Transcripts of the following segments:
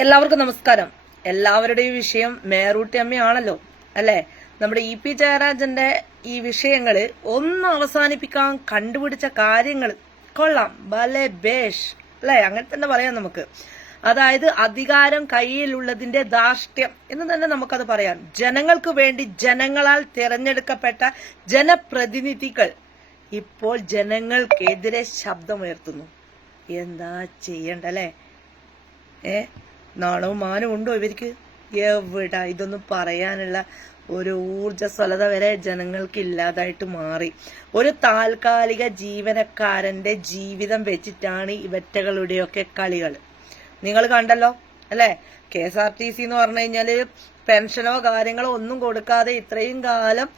എല്ലാവർക്കും നമസ്കാരം. എല്ലാവരുടെയും വിഷയം മേറൂട്ടിയമ്മയാണല്ലോ അല്ലെ. നമ്മുടെ ഇ പി ജയരാജന്റെ ഈ വിഷയങ്ങള് ഒന്ന് അവസാനിപ്പിക്കാൻ കണ്ടുപിടിച്ച കാര്യങ്ങൾ കൊള്ളാം, ഭലെ ബേഷ് അല്ലെ, അങ്ങനെ തന്നെ പറയാം നമുക്ക്. അതായത് അധികാരം കയ്യിലുള്ളതിന്റെ ധാർഷ്ട്യം എന്ന് തന്നെ നമുക്കത് പറയാം. ജനങ്ങൾക്ക് വേണ്ടി ജനങ്ങളാൽ തിരഞ്ഞെടുക്കപ്പെട്ട ജനപ്രതിനിധികൾ ഇപ്പോൾ ജനങ്ങൾക്കെതിരെ ശബ്ദമുയർത്തുന്നു. എന്താ ചെയ്യണ്ടല്ലേ? നാണവും മാനവും ഉണ്ടോ ഇവർക്ക്? എവിടാ ഇതൊന്നും പറയാനുള്ള ഒരു ഊർജ്ജസ്വലത വരെ ജനങ്ങൾക്ക് ഇല്ലാതായിട്ട് മാറി. ഒരു താൽക്കാലിക ജീവനക്കാരന്റെ ജീവിതം വെച്ചിട്ടാണ് ഇവറ്റകളുടെയൊക്കെ കളികൾ. നിങ്ങൾ കണ്ടല്ലോ അല്ലെ. KSRTC എന്ന് പറഞ്ഞു കഴിഞ്ഞാല് പെൻഷനോ കാര്യങ്ങളോ ഒന്നും കൊടുക്കാതെ ഇത്രയും കാലം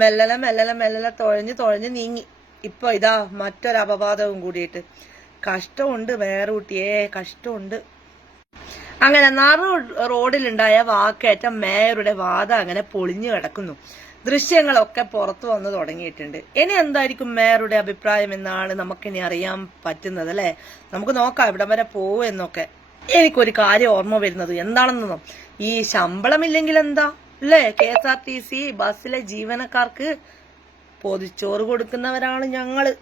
മെല്ലനെ തുഴഞ്ഞ് നീങ്ങി. ഇപ്പൊ ഇതാ മറ്റൊരു അപവാദവും കൂടിയിട്ട്. കഷ്ടമുണ്ട് മേറൂട്ടിയേ, കഷ്ടമുണ്ട്. അങ്ങനെ റോഡിലുണ്ടായ വാക്കേറ്റം മേയറുടെ വാദം അങ്ങനെ പൊളിഞ്ഞു കിടക്കുന്നു. ദൃശ്യങ്ങളൊക്കെ പുറത്തു വന്നു തുടങ്ങിയിട്ടുണ്ട്. ഇനി എന്തായിരിക്കും മേയറുടെ അഭിപ്രായം എന്നാണ് നമുക്കിനി അറിയാൻ പറ്റുന്നത് അല്ലെ. നമുക്ക് നോക്കാം ഇവിടം വരെ പോവും എന്നൊക്കെ. എനിക്കൊരു കാര്യം ഓർമ്മ വരുന്നത് എന്താണെന്നോ, ഈ ശമ്പളമില്ലെങ്കിൽ എന്താ അല്ലേ, KSRTC ബസ്സിലെ ജീവനക്കാർക്ക് പൊതിച്ചോറ് കൊടുക്കുന്നവരാണ് ഞങ്ങള്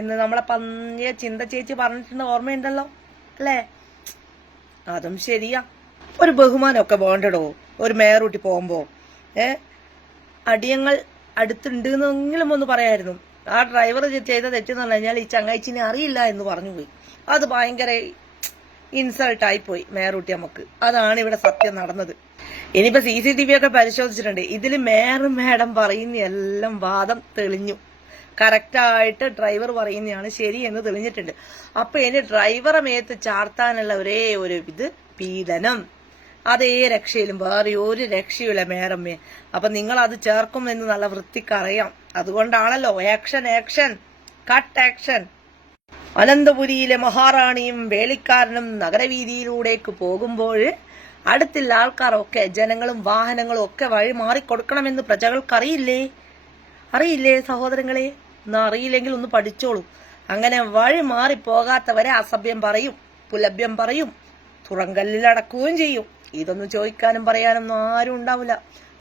എന്ന് നമ്മളെ പന്തിയ ചിന്ത ചേച്ചി പറഞ്ഞിട്ടുണ്ട്, ഓർമ്മയുണ്ടല്ലോ അല്ലേ. അതും ശരിയാ. ഒരു ബഹുമാനമൊക്കെ വേണ്ടടോ ഒരു മേറൂട്ടി പോകുമ്പോ. അടിയങ്ങൾ അടുത്തുണ്ട് എന്നെങ്കിലും ഒന്ന് പറയായിരുന്നു. ആ ഡ്രൈവർ ചെയ്ത തെറ്റെന്ന് പറഞ്ഞു കഴിഞ്ഞാൽ ഈ ചങ്ങാഴ്ചിനെ അറിയില്ല എന്ന് പറഞ്ഞു പോയി. അത് ഭയങ്കര ഇൻസൾട്ടായി പോയി മേറൂട്ടി നമുക്ക്. അതാണ് ഇവിടെ സത്യം നടന്നത്. ഇനിയിപ്പോ CCTV ഒക്കെ പരിശോധിച്ചിട്ടുണ്ട്. ഇതിൽ മേഡം പറയുന്ന എല്ലാം വാദം തെളിഞ്ഞു. കറക്റ്റായിട്ട് ഡ്രൈവർ പറയുന്നതാണ് ശരി എന്ന് തെളിഞ്ഞിട്ടുണ്ട്. അപ്പൊ ഇനി ഡ്രൈവറെ മേത്ത് ചാർത്താനുള്ള ഒരേ ഒരു ഇത് പീഡനം. അതേ രക്ഷയിലും വേറെ ഒരു രക്ഷയില്ല മേറമ്മേ. അപ്പൊ നിങ്ങൾ അത് ചേർക്കും എന്ന് നല്ല വൃത്തിക്കറിയാം. അതുകൊണ്ടാണല്ലോ ആക്ഷൻ കട്ട് ആക്ഷൻ. അനന്തപുരിയിലെ മഹാറാണിയും വേലിക്കാരനും നഗരവീതിയിലൂടേക്ക് പോകുമ്പോൾ അടുത്തുള്ള ആൾക്കാരൊക്കെ ജനങ്ങളും വാഹനങ്ങളും ഒക്കെ വഴി മാറിക്കൊടുക്കണമെന്ന് അറിയില്ലേ സഹോദരങ്ങളെ? ഒന്ന് അറിയില്ലെങ്കിൽ ഒന്ന് പഠിച്ചോളൂ. അങ്ങനെ വഴി മാറി പോകാത്തവരെ അസഭ്യം പറയും, പുലഭ്യം പറയും, തുറങ്കല്ലിലടക്കുകയും ചെയ്യും. ഇതൊന്നും ചോദിക്കാനും പറയാനൊന്നും ആരും ഉണ്ടാവില്ല.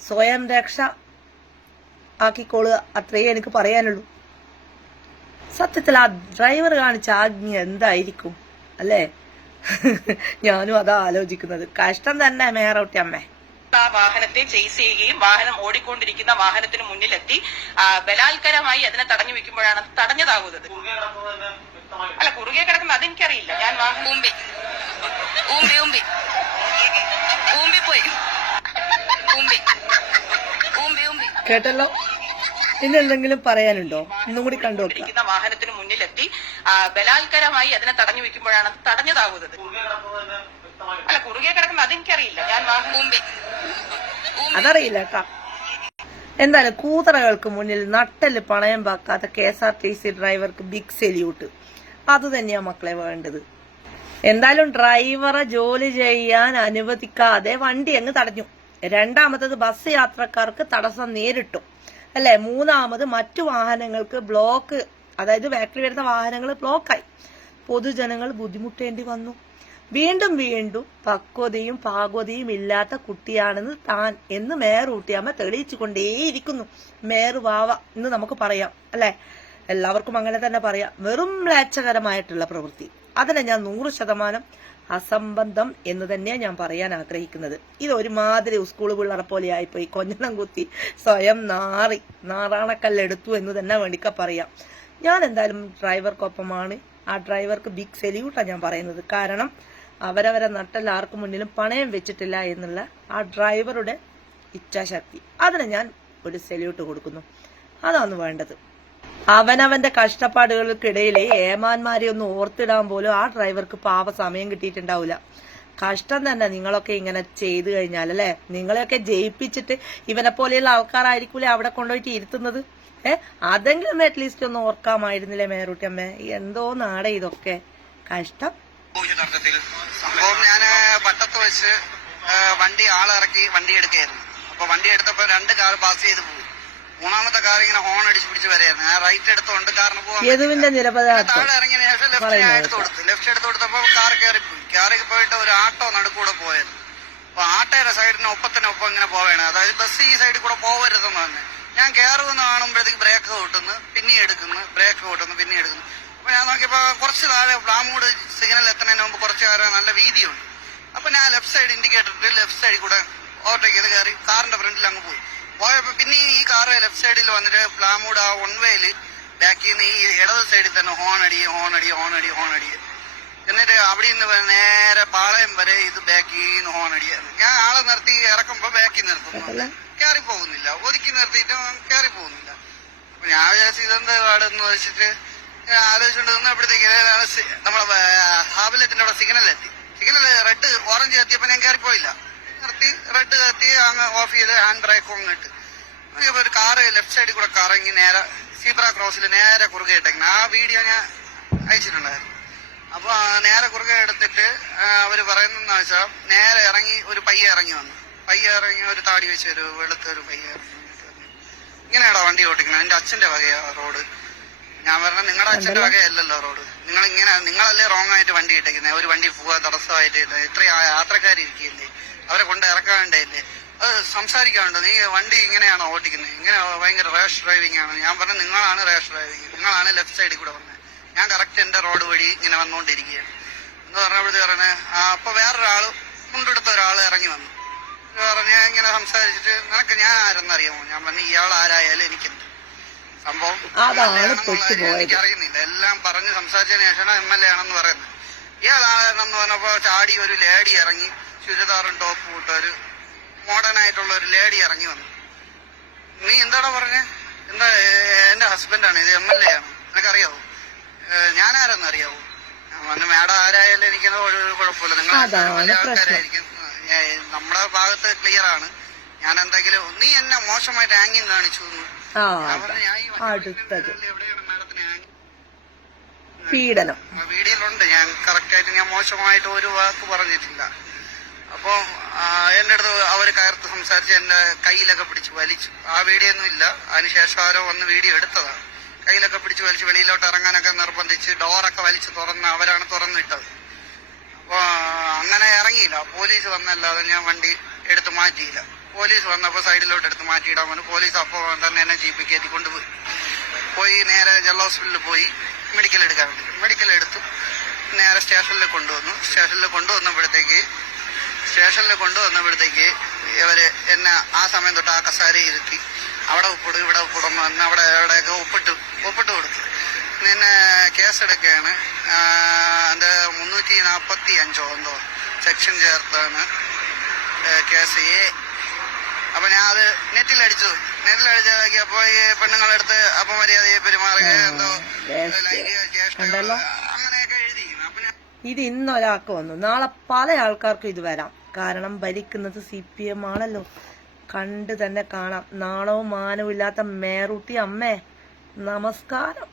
സ്വയം രക്ഷ ആക്കിക്കോളുക, അത്രയേ എനിക്ക് പറയാനുള്ളൂ. സത്യത്തിൽ ആ ഡ്രൈവർ കാണിച്ച ആജ്ഞ എന്തായിരിക്കും അല്ലേ? ഞാനും അതാ ആലോചിക്കുന്നത്. കഷ്ടം തന്നെ മേറൂട്ടി അമ്മേ. ആ വാഹനത്തെ ചേസ് ചെയ്യുകയും വാഹനം ഓടിക്കൊണ്ടിരിക്കുന്ന വാഹനത്തിന് മുന്നിലെത്തി ബലാത്കാരമായി അതിനെ തടഞ്ഞു വെക്കുമ്പോഴാണ് അത് തടഞ്ഞതാകുന്നത്. അല്ല, കുറുകെ കിടക്കുന്നത് അതെനിക്കറിയില്ല. ഞാൻ കേട്ടല്ലോ. ഇനി എന്തെങ്കിലും പറയാനുണ്ടോ? ഒന്നും കൂടി കണ്ടുകൊണ്ടിരിക്കുന്ന വാഹനത്തിന് മുന്നിലെത്തി ബലാത്കാരമായി അതിനെ തടഞ്ഞു വെക്കുമ്പോഴാണ് അത് തടഞ്ഞതാകുന്നത്. അല്ല, കുറുകെ കിടക്കുന്നത് അതെനിക്കറിയില്ല. ഞാൻ അതറിയില്ല കേട്ടാ. എന്തായാലും കൂതറകൾക്ക് മുന്നിൽ നട്ടല് പണയം വെക്കാത്ത KSRTC ഡ്രൈവർക്ക് ബിഗ് സല്യൂട്ട്. അത് തന്നെയാ മക്കളെ വേണ്ടത്. എന്തായാലും ഡ്രൈവറെ ജോലി ചെയ്യാൻ അനുവദിക്കാതെ വണ്ടി അങ്ങ് തടഞ്ഞു. രണ്ടാമത്തത് ബസ് യാത്രക്കാർക്ക് തടസ്സം നേരിട്ടു അല്ലെ. മൂന്നാമത് മറ്റു വാഹനങ്ങൾക്ക് ബ്ലോക്ക്, അതായത് ബാക്കിൽ വരുന്ന വാഹനങ്ങൾ ബ്ലോക്കായി. പൊതുജനങ്ങൾ ബുദ്ധിമുട്ടേണ്ടി വന്നു. വീണ്ടും പക്വതയും പാകവതയും ഇല്ലാത്ത കുട്ടിയാണെന്ന് താൻ എന്ന് മേറൂട്ടിയമ്മ തെളിയിച്ചു കൊണ്ടേയിരിക്കുന്നു. മേറു വാവ എന്ന് നമുക്ക് പറയാം അല്ലെ. എല്ലാവർക്കും അങ്ങനെ തന്നെ പറയാം. വെറും മ്ലേച്ഛകരമായിട്ടുള്ള പ്രവൃത്തി. അതിനെ ഞാൻ 100% അസംബന്ധം എന്ന് തന്നെയാണ് ഞാൻ പറയാൻ ആഗ്രഹിക്കുന്നത്. ഇതൊരുമാതിരി സ്കൂൾ പിള്ളേരെ പോലെ ആയിപ്പോയി. കൊഞ്ഞണം കുത്തി സ്വയം നാറാണക്കല്ലെടുത്തു എന്ന് തന്നെ വേണ്ടിക്ക പറയാം. ഞാൻ എന്തായാലും ഡ്രൈവർക്കൊപ്പമാണ്. ആ ഡ്രൈവർക്ക് ബിഗ് സല്യൂട്ടാണ് ഞാൻ പറയുന്നത്. കാരണം അവരവരെ നട്ടൽ ആർക്കും മുന്നിലും പണയം വെച്ചിട്ടില്ല എന്നുള്ള ആ ഡ്രൈവറുടെ ഇച്ഛാശക്തി, അതിന് ഞാൻ ഒരു സല്യൂട്ട് കൊടുക്കുന്നു. അതാണ് വേണ്ടത്. അവനവന്റെ കഷ്ടപ്പാടുകൾക്കിടയിൽ ഏമാന്മാരെ ഒന്ന് ഓർത്തിടാൻ പോലും ആ ഡ്രൈവർക്ക് പാവ സമയം കിട്ടിയിട്ടുണ്ടാവില്ല. കഷ്ടം തന്നെ നിങ്ങളൊക്കെ ഇങ്ങനെ ചെയ്തു കഴിഞ്ഞാൽ അല്ലെ. നിങ്ങളെയൊക്കെ ജയിപ്പിച്ചിട്ട് ഇവനെ പോലെയുള്ള ആൾക്കാരായിരിക്കൂലേ അവിടെ കൊണ്ടുപോയിട്ട് ഇരുത്തുന്നത്. അതെങ്കിലും അറ്റ്ലീസ്റ്റ് ഒന്ന് ഓർക്കാമായിരുന്നില്ലേ മേറൂട്ടി അമ്മ? എന്തോ നാടേ ഇതൊക്കെ, കഷ്ടം. സംഭവം ഞാൻ പട്ടത്ത് വെച്ച് വണ്ടി ആളിറക്കി വണ്ടി എടുക്കുകയായിരുന്നു. അപ്പൊ വണ്ടി എടുത്തപ്പോ 2 കാർ പാസ് ചെയ്ത് പോയി. മൂന്നാമത്തെ കാർ ഇങ്ങനെ ഹോൺ അടിച്ച് പിടിച്ച് വരെയായിരുന്നു. ഞാൻ റൈറ്റ് എടുത്തോണ്ട് കാറിന് പോകാൻ യദുവിന്റെ നിരപരാധിത്വം താഴെ ഇറങ്ങിയ ശേഷം ലെഫ്റ്റ് ഞാൻ എടുത്ത് കൊടുത്തു. ലെഫ്റ്റ് എടുത്ത് കൊടുത്തപ്പോ കാർ കയറി പോയിട്ട് ഒരു ആട്ടോ നടുക്കൂടെ പോയത്. അപ്പൊ ആട്ടയുടെ സൈഡിന് ഒപ്പത്തിനൊപ്പം ഇങ്ങനെ പോവേണം. അതായത് ബസ് ഈ സൈഡിൽ കൂടെ പോവരുതെന്ന് തന്നെ. ഞാൻ കയറുമെന്ന് കാണുമ്പോഴത്തേക്ക് ബ്രേക്ക് കൂട്ടുന്നു, പിന്നെ എടുക്കുന്നു, ബ്രേക്ക് കൂട്ടുന്നു, പിന്നെ എടുക്കുന്നു. അപ്പൊ ഞാൻ നോക്കിയപ്പോ കുറച്ച് താഴെ പ്ലാമൂട് സിഗ്നൽ എത്തുന്നതിന് മുമ്പ് കുറച്ച് താഴെ നല്ല വീതിയുണ്ട്. അപ്പൊ ഞാൻ ലെഫ്റ്റ് സൈഡ് ഇൻഡിക്കേറ്റർ ഇട്ട് ലെഫ്റ്റ് സൈഡിൽ കൂടെ ഓവർടേക്ക് ചെയ്ത് കയറി കാറിന്റെ ഫ്രണ്ടിൽ അങ്ങ് പോയപ്പോ പിന്നെ ഈ കാറ് ലെഫ്റ്റ് സൈഡിൽ വന്നിട്ട് പ്ലാമൂട് ആ വൺ വേയില് ബാക്കിൽ നിന്ന് ഈ ഇടത് സൈഡിൽ തന്നെ ഹോൺ അടി. എന്നിട്ട് അവിടെ നിന്ന് നേരെ പാളയം വരെ ഇത് ബാക്കിൽ നിന്ന് ഹോൺ അടിയാണ്. ഞാൻ ആളെ നിർത്തി ഇറക്കുമ്പോ ബാക്കിൽ നിർത്തുന്നുണ്ട്, കയറി പോകുന്നില്ല. ഒതുക്കി നിർത്തിയിട്ട് കയറി പോകുന്നില്ല. അപ്പൊ ഞാൻ വിചാരിച്ചു ഇതെന്താ പാടെന്ന് വെച്ചിട്ട് ആലോചിച്ചുകൊണ്ട് നിന്നപ്പോഴത്തേക്ക് നമ്മളെ ഹാബിലറ്റിന്റെ അവിടെ സിഗ്നൽ റെഡ് ഓറഞ്ച് എത്തിയപ്പോ ഞാൻ കയറിപ്പോയില്ല. നിർത്തി റെഡ് കത്തി അങ്ങ് ഓഫ് ചെയ്ത് ഹാൻഡ് ബ്രേക്കും ഇട്ട് ഒരു കാറ് ലെഫ്റ്റ് സൈഡിൽ കൂടെ കറങ്ങി നേരെ സീബ്ര ക്രോസിൽ നേരെ കുറുകെ ഇട്ടേക്കണം. ആ വീഡിയോ ഞാൻ അയച്ചിട്ടുണ്ടായിരുന്നു. അപ്പൊ നേരെ കുറുകെ എടുത്തിട്ട് അവര് പറയുന്നതെന്ന് വെച്ചാൽ നേരെ ഇറങ്ങി ഒരു പയ്യെ ഇറങ്ങി ഒരു താടി വെച്ച് ഒരു വെളുത്തൊരു പയ്യെ ഇങ്ങനെയാണോ വണ്ടി ഓട്ടിക്കണം? എന്റെ അച്ഛന്റെ വകയാ റോഡ്. ഞാൻ പറഞ്ഞ നിങ്ങളുടെ അച്ഛന്റെ വകയല്ലല്ലോ റോഡ്. നിങ്ങളല്ലേ റോങ് ആയിട്ട് വണ്ടി ഇട്ടേക്കുന്നത്. ഒരു വണ്ടി പോവാൻ തടസ്സമായിട്ട് ഇത്രയും യാത്രക്കാരിയ്ക്കില്ലേ, അവരെ കൊണ്ട് ഇറക്കാണ്ടല്ലേ, അത് സംസാരിക്കാറുണ്ട്. നീ വണ്ടി ഇങ്ങനെയാണോ ഓട്ടിക്കുന്നത്? ഇങ്ങനെ ഭയങ്കര റാഷ് ഡ്രൈവിംഗ് ആണ്. ഞാൻ പറഞ്ഞു നിങ്ങളാണ് റാഷ് ഡ്രൈവിംഗ്, നിങ്ങളാണ് ലെഫ്റ്റ് സൈഡിൽ കൂടെ വന്നത്. ഞാൻ കറക്റ്റ് എന്റെ റോഡ് വഴി ഇങ്ങനെ വന്നുകൊണ്ടിരിക്കുകയാണ് എന്ന് പറഞ്ഞപ്പോഴത്തേക്ക് പറഞ്ഞ അപ്പൊ വേറൊരാള് മുണ്ടെടുത്ത ഒരാള് ഇറങ്ങി വന്നു. പറഞ്ഞ് ഇങ്ങനെ സംസാരിച്ചിട്ട് നിനക്ക് ഞാൻ ആരെന്നറിയാമോ? ഞാൻ പറഞ്ഞു ഇയാൾ ആരായാലും എനിക്കെന്ത് സംഭവം എനിക്കറിയുന്നില്ല. എല്ലാം പറഞ്ഞ് സംസാരിച്ചതിന് ശേഷമാണ് MLA ആണെന്ന് പറയുന്നത്. ഇയാളാണെന്ന് പറഞ്ഞപ്പോ ചാടി ഒരു ലേഡി ഇറങ്ങി, ചുരിദാറും ടോപ്പും ഇട്ട ഒരു മോഡേൺ ആയിട്ടുള്ള ഒരു ലേഡി ഇറങ്ങി വന്നു. നീ എന്താടാ പറഞ്ഞേ? എന്താ എന്റെ ഹസ്ബൻഡാണ്, ഇത് MLA ആണ്, നിനക്കറിയാവോ? ഞാനാരെന്ന് അറിയാവോ? ഞാൻ പറഞ്ഞു മേഡം ആരായാലും എനിക്കത് ഒരു കുഴപ്പമില്ല, നിങ്ങൾ വലിയ ആൾക്കാരായിരിക്കും, നമ്മുടെ ഭാഗത്ത് ക്ലിയർ ആണ്. ഞാൻ എന്തെങ്കിലും നീ എന്നെ മോശമായിട്ട് ആംഗ്യം കാണിച്ചു. പീഡനം വീഡിയോയിലുണ്ട്. ഞാൻ കറക്റ്റ് ആയിട്ട് ഞാൻ മോശമായിട്ട് ഒരു വാക്ക് പറഞ്ഞിട്ടില്ല. അപ്പൊ എന്റെ അടുത്ത് അവര് കയർത്ത് സംസാരിച്ച് എന്റെ കയ്യിലൊക്കെ പിടിച്ച് വലിച്ചു. ആ വീഡിയോ ഒന്നും ഇല്ല, അതിനുശേഷം ആരോ വന്ന് വീഡിയോ എടുത്തതാണ്. കയ്യിലൊക്കെ പിടിച്ച് വലിച്ച് വെളിയിലോട്ട് ഇറങ്ങാനൊക്കെ നിർബന്ധിച്ച് ഡോറൊക്കെ വലിച്ച് അവരാണ് തുറന്നിട്ടത്. അപ്പൊ അങ്ങനെ ഇറങ്ങിയില്ല. പോലീസ് വന്നല്ലാതെ ഞാൻ വണ്ടി എടുത്ത് മാറ്റിയില്ല. പോലീസ് വന്നപ്പോ സൈഡിലോട്ട് എടുത്ത് മാറ്റിയിടാൻ പറഞ്ഞു. പോലീസ് അപ്പൊ തന്നെ എന്നെ ജീപ്പിൽ കയറ്റി കൊണ്ടുപോയി നേരെ ജനറൽ ഹോസ്പിറ്റലിൽ പോയി മെഡിക്കൽ എടുക്കാൻ വേണ്ടി. മെഡിക്കൽ എടുത്തു നേരെ സ്റ്റേഷനിൽ കൊണ്ടുവന്നപ്പോഴത്തേക്ക് ഇവര് എന്നെ ആ സമയം തൊട്ട് ആ കസാര ഇരുത്തി അവിടെ ഒപ്പിടും ഇവിടെ ഒപ്പിടും എന്ന് അവിടെ എവിടെയൊക്കെ ഒപ്പിട്ട് കൊടുത്തു. പിന്നെ കേസെടുക്കുകയാണ്. അത് 345 എന്തോ സെക്ഷൻ ചേർത്താണ് കേസ് എ. അപ്പൊ ഞാൻ അത് നെറ്റിലടിച്ചു നോക്കിയപ്പോ ഈ പെണ്ണുങ്ങളെടുത്ത് അപമര്യാദയെ പെരുമാറുക എന്തോ ലൈംഗിക ചേഷ്ടകൾ അങ്ങനെയൊക്കെ എഴുതി. ഇത് ഇന്നൊരാൾക്ക് വന്നു, നാളെ പല ആൾക്കാർക്കും ഇത് വരാം. കാരണം ഭരിക്കുന്നത് CPM ആണല്ലോ. കണ്ട് തന്നെ കാണാം. നാണവും മാനവും ഇല്ലാത്ത മേറൂട്ടി അമ്മേ, നമസ്കാരം.